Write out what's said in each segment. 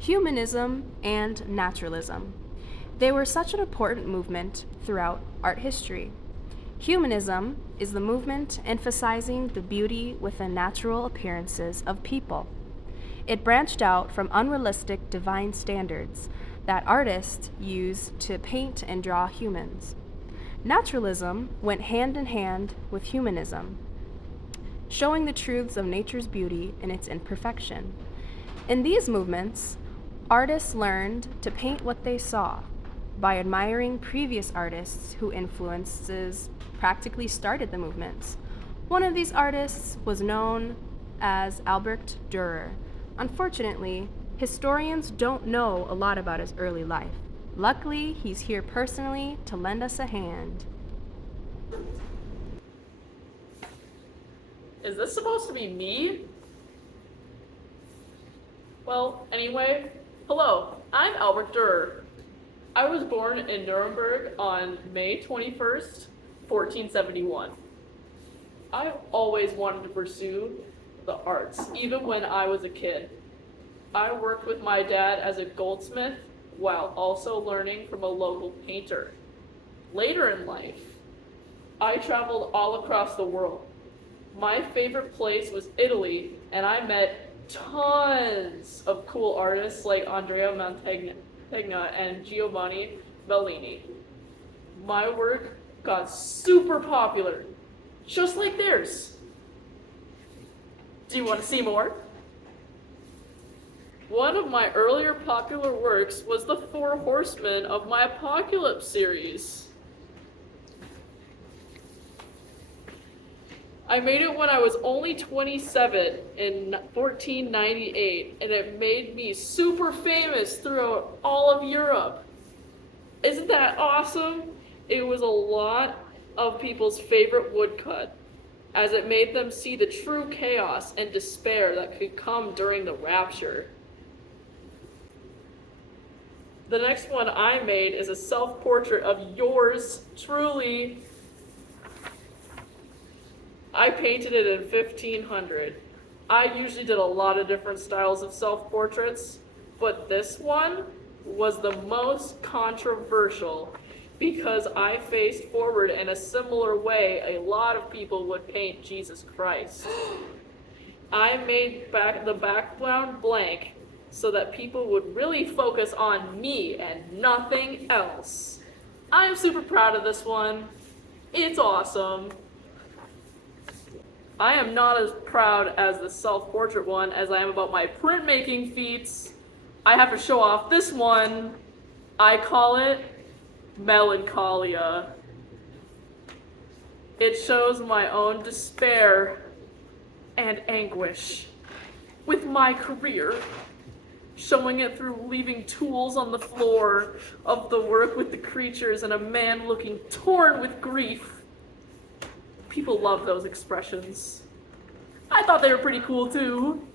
humanism, and naturalism. They were such an important movement throughout art history. Humanism is the movement emphasizing the beauty within natural appearances of people. It branched out from unrealistic divine standards that artists use to paint and draw humans. Naturalism went hand in hand with humanism, showing the truths of nature's beauty in its imperfection. In these movements, artists learned to paint what they saw by admiring previous artists whose influences practically started the movements. One of these artists was known as Albrecht Durer. Unfortunately, historians don't know a lot about his early life. Luckily, he's here personally to lend us a hand. Is this supposed to be me? Well, anyway, hello, I'm Albrecht Durer. I was born in Nuremberg on May 21st, 1471. I've always wanted to pursue the arts, even when I was a kid. I worked with my dad as a goldsmith while also learning from a local painter. Later in life, I traveled all across the world. My favorite place was Italy, and I met tons of cool artists like Andrea Mantegna and Giovanni Bellini. My work got super popular, just like theirs. Do you want to see more? One of my earlier popular works was the Four Horsemen of my Apocalypse series. I made it when I was only 27 in 1498, and it made me super famous throughout all of Europe. Isn't that awesome? It was a lot of people's favorite woodcut, as it made them see the true chaos and despair that could come during the rapture. The next one I made is a self-portrait of yours truly. I painted it in 1500. I usually did a lot of different styles of self-portraits, but this one was the most controversial because I faced forward in a similar way a lot of people would paint Jesus Christ. I made the background blank so that people would really focus on me and nothing else. I'm super proud of this one. It's awesome. I am not as proud as the self-portrait one as I am about my printmaking feats. I have to show off this one. I call it Melancholia. It shows my own despair and anguish with my career, showing it through leaving tools on the floor of the work with the creatures and a man looking torn with grief. People love those expressions. I thought they were pretty cool too.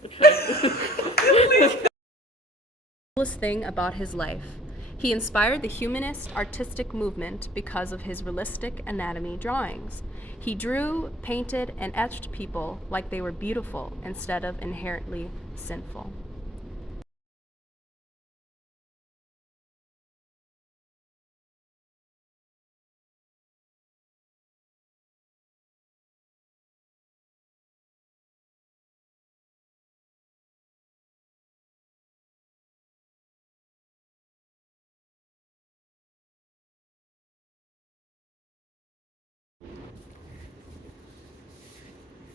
The coolest thing about his life. He inspired the humanist artistic movement because of his realistic anatomy drawings. He drew, painted, and etched people like they were beautiful instead of inherently sinful.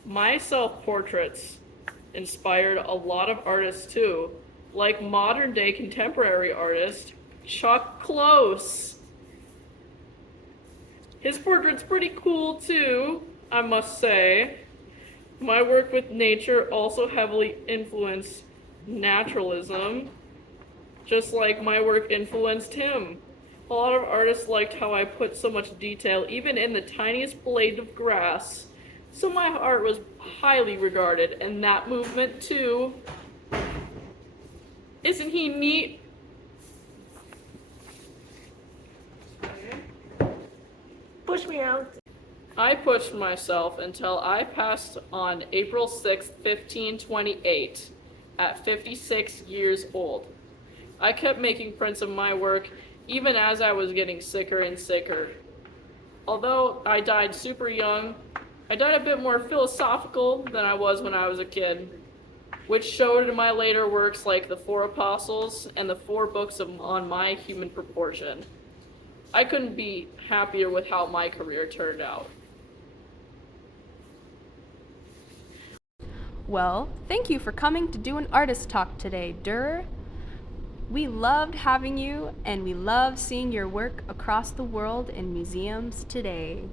My self-portraits inspired a lot of artists too, like modern-day contemporary artist Chuck Close. His portrait's pretty cool too, I must say. My work with nature also heavily influenced naturalism, just like my work influenced him. A lot of artists liked how I put so much detail, even in the tiniest blade of grass. So my art was highly regarded in that movement too. Isn't he neat? Push me out. I pushed myself until I passed on April 6th, 1528. at 56 years old. I kept making prints of my work even as I was getting sicker and sicker. Although I died super young, I died a bit more philosophical than I was when I was a kid, which showed in my later works like the Four Apostles and the 4 books on my human proportion. I couldn't be happier with how my career turned out. Well, thank you for coming to do an artist talk today, Durer. We loved having you, and we love seeing your work across the world in museums today.